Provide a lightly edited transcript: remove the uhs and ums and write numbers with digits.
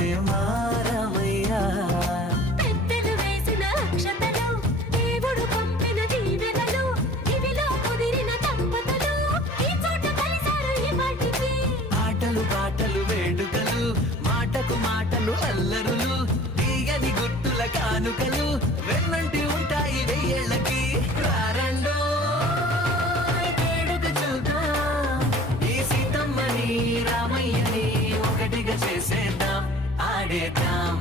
వచ్చే మారమయ్యా. పెద్దలు వేసిన అక్షతలు, దేవుడు పంపిన దీవెనలు, ఇవిలో కుదిరిన దంపతులు ఈ చోట కలిసారు ఈ పాటికి. ఆటలు పాటలు వేడుకలు, మాటకు మాటలు అల్లరులు, తీయని గుర్తుల కానుకలు వెన్నంటి ఉంటాయి వెయ్యేళ్ళకి. రారండో వేడుక చూద్దాం, ఈ సీతమ్మని రామయ్యని ఒకటిగా చేసేద్దాం, ఆడేద్దాం.